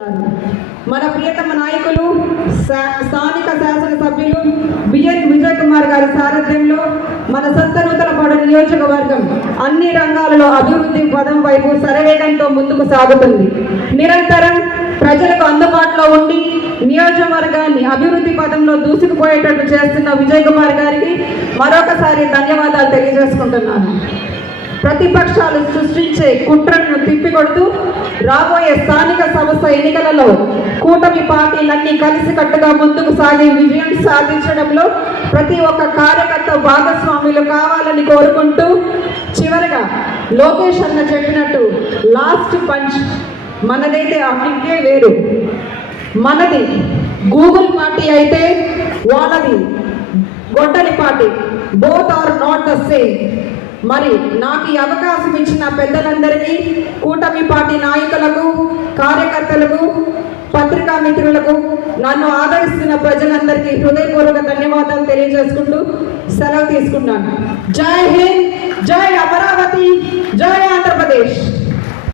మన ప్రియతమ నాయకులు స్థానిక శాసనసభ్యులు బిఎన్ విజయ్ కుమార్ గారి సారథ్యంలో మన సంతనూతలపాడు నియోజకవర్గం అన్ని రంగాలలో అభివృద్ధి పదం వైపు శరవేగంతో ముందుకు సాగుతుంది. నిరంతరం ప్రజలకు అందుబాటులో ఉండి నియోజకవర్గాన్ని అభివృద్ధి పదంలో దూసుకుపోయేటట్టు చేస్తున్న విజయ్ కుమార్ గారికి మరొకసారి ధన్యవాదాలు తెలియజేసుకుంటున్నాను. ప్రతిపక్షాలు సృష్టించే కుట్రలను తిప్పికొడుతూ రాబోయే స్థానిక సంస్థ ఎన్నికలలో కూటమి పార్టీలన్నీ కలిసికట్టుగా ముందుకు సాగి విజయం సాధించడంలో ప్రతి ఒక్క కార్యకర్త భాగస్వాములు కావాలని కోరుకుంటూ, చివరిగా లోకేష్ అన్న చెప్పినట్టు లాస్ట్ పంచ్ మనదైతే అక్కడికే వేరు. మనది గూగుల్ పార్టీ అయితే వాళ్ళది గొడ్డలి party. Both are not the same. మరి నాకు ఈ అవకాశం ఇచ్చిన పెద్దలందరికీ, కూటమి పార్టీ నాయకులకు, కార్యకర్తలకు, పత్రికా మిత్రులకు, నన్ను ఆదరిస్తున్న ప్రజలందరికీ హృదయపూర్వక ధన్యవాదాలు తెలియజేసుకుంటూ సెలవు తీసుకున్నాను. జై హింద్.